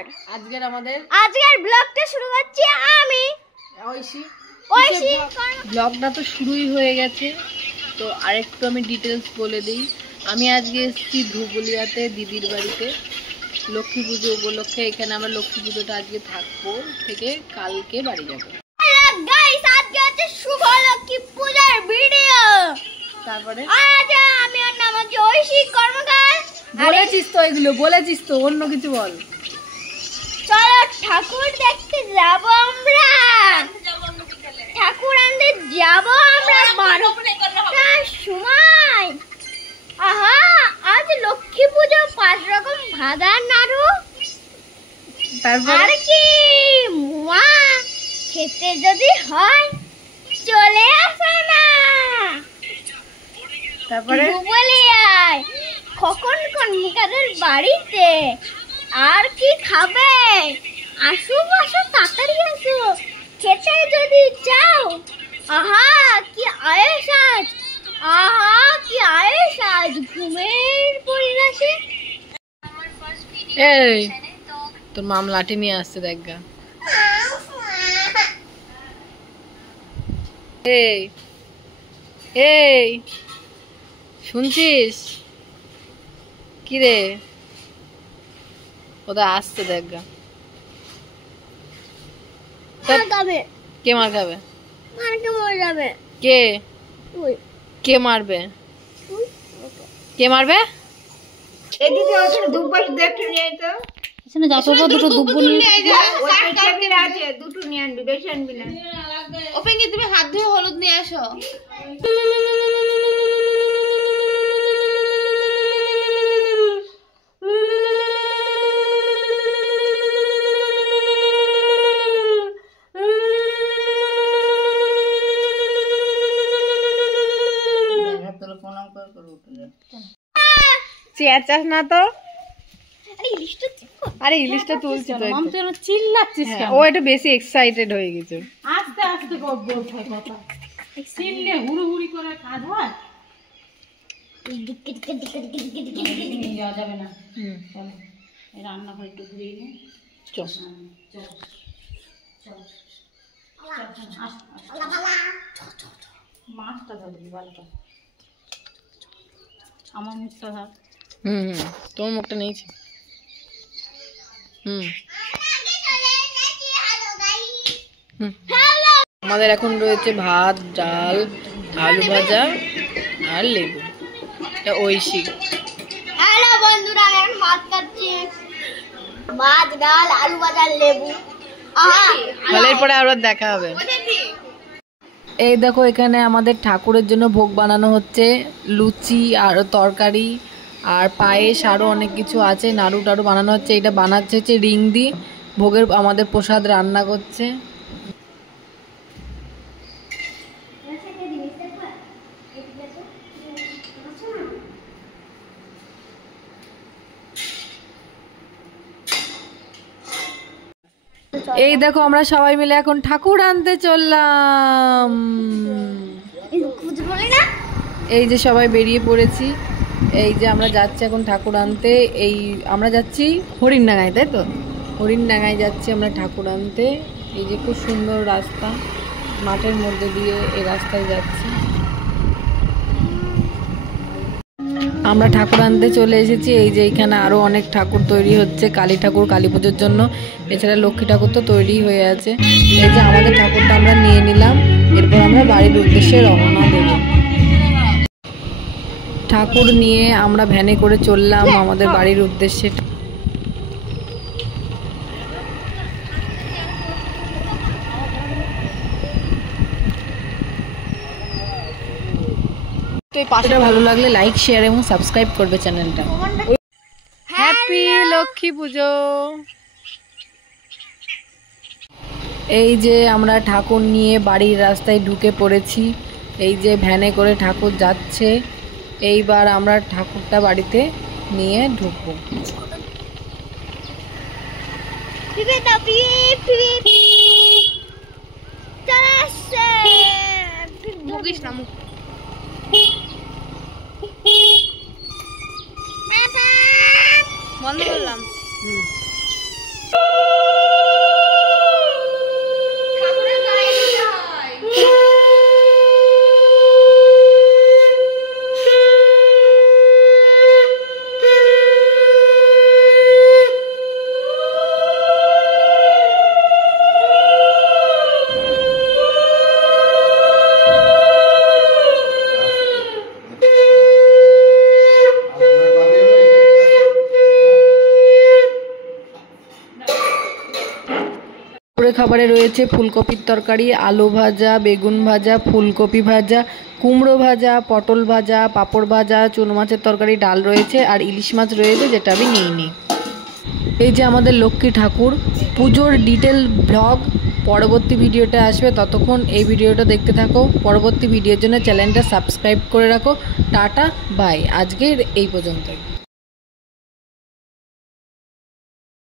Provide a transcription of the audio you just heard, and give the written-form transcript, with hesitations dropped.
নমস্কার। আজকের ব্লগটা শুরু করছি আমি ঐশী। ব্লগটা তো শুরুই হয়ে গেছে, তো আরেকটু আমি ডিটেলস বলে দিই। আমি আজকে এসেছি ধুবুলিয়াতে দিদির বাড়িতে লক্ষ্মী পুজো উপলক্ষে। এখানে আমরা লক্ষ্মী পুজোটা আজকে থাকবো, থেকে কালকে বাড়ি যাবো। গাইস, আজকে হচ্ছে শুভ লক্ষ্মী পূজার ভিডিও। তারপরে আজ আমি আর নাম হচ্ছে ঐশী কর্মকার। বলেছিস তো, এগুলো বলেছিস তো, অন্য কিছু বল। চলো ঠাকুর দেখতে যাব আমরা, ঠাকুর আনতে যাব আমরা 12টার সময়। আহা, আজ লক্ষ্মী পুজো, 5 রকম ভাজা নাড়ু, আর কি মুয়া খেতে যদি হয় চলে আসে না। তারপরে বলে আয় কখন কর্মকারের বাড়িতে। আর কি খাবে? আসো আসো, তাড়াতাড়ি আসো, খেতে যদি চাও। আহা কি আয়েশ আজ, আহা কি আয়েশ আজ, ঘুমের পরিবেশে। এই তোর মাম লাঠি নিয়ে আসছে, দেখ গা। এই এই শুনছিস কি রে? ওটা আসছে, দেখ গা। কে মার খাবে? কে কে মারবে? কে মারবে? তুমি হাত ধুয়ে হলুদ নিয়ে আসো। চেঁচাস না তো। আরে ইলিশটা তুলছি তো, চিল্লাচ্ছিস কেন? ও একটু বেশি এক্সাইটেড হয়ে গেছে। আস্তে আস্তে বলতে হয় কথা, চিল্লে হুড়ুহুড়ি করে কাজ হয়। নিয়ে যাওয়া যাবে না। চলো এই রান্নাঘর একটু ঘুরিয়ে নিই। চল মাছটা ধরবি ভালো করে, আমার মুখটা ধর। তোমার মুখটা নিয়েছি। আমাদের এখন রয়েছে ভাত, ডাল, আলু ভাজা আর লেবু। এটা ঐশী। হ্যালো বন্ধুরা, এখন ভাত খাচ্ছি, ভাত, ডাল, আলু ভাজা, লেবু। আহা, এরপরে আবার দেখা হবে। এই দেখো, এখানে আমাদের ঠাকুরের জন্য ভোগ বানানো হচ্ছে। লুচি আর তরকারি আর পায়েস, আরও অনেক কিছু আছে। নাড়ু টাড়ু বানানো হচ্ছে। এটা বানাচ্ছে হচ্ছে রিং দি। ভোগের আমাদের প্রসাদ রান্না করছে। এই দেখো, আমরা সবাই মিলে এখন ঠাকুর আনতে চললাম। এই যে সবাই বেরিয়ে পড়েছি। এই যে আমরা যাচ্ছি এখন ঠাকুর আনতে। এই আমরা যাচ্ছি হরিণডাঙ্গায়, তাই তো? হরিণডাঙ্গায় যাচ্ছি আমরা ঠাকুর আনতে। এই যে খুব সুন্দর রাস্তা, মাঠের মধ্যে দিয়ে এই রাস্তায় যাচ্ছি। আমরা ঠাকুর আনতে চলে এসেছি। এই যে এখানে আরও অনেক ঠাকুর তৈরি হচ্ছে কালী ঠাকুর, কালী পুজোর জন্য। এছাড়া লক্ষ্মী ঠাকুর তো তৈরি হয়ে আছে। এই যে আমাদের ঠাকুরটা আমরা নিয়ে নিলাম। এরপর আমরা বাড়ির উদ্দেশ্যে রওনা দেব। ঠাকুর নিয়ে আমরা ভ্যানে করে চললাম আমাদের বাড়ির উদ্দেশ্যে। পাশটা ভালো লাগলে লাইক, শেয়ার এবং সাবস্ক্রাইব করবে চ্যানেলটা। হ্যাপি লক্ষ্মী পুজো। এই যে আমরা ঠাকুর নিয়ে বাড়ির রাস্তায় ঢুকে পড়েছি। এই যে ভ্যানে করে ঠাকুর যাচ্ছে। এইবার আমরা ঠাকুরটা বাড়িতে নিয়ে ঢুকবো। বন্ধ করলাম। দুপুরে খাবারে রয়েছে ফুলকপির তরকারি, আলু ভাজা, বেগুন ভাজা, ফুলকপি ভাজা, কুমড়ো ভাজা, পটল ভাজা, পাঁপড় ভাজা, চুনো মাছের তরকারি, ডাল রয়েছে আর ইলিশ মাছ রয়েছে যেটা আমি নিইনি। এই যে আমাদের লক্ষ্মী ঠাকুর। পুজোর ডিটেল ব্লগ পরবর্তী ভিডিওটা আসবে, ততক্ষণ এই ভিডিওটা দেখতে থাকো। পরবর্তী ভিডিওর জন্য চ্যানেলটা সাবস্ক্রাইব করে রাখো। টাটা বাই, আজকের এই পর্যন্তই।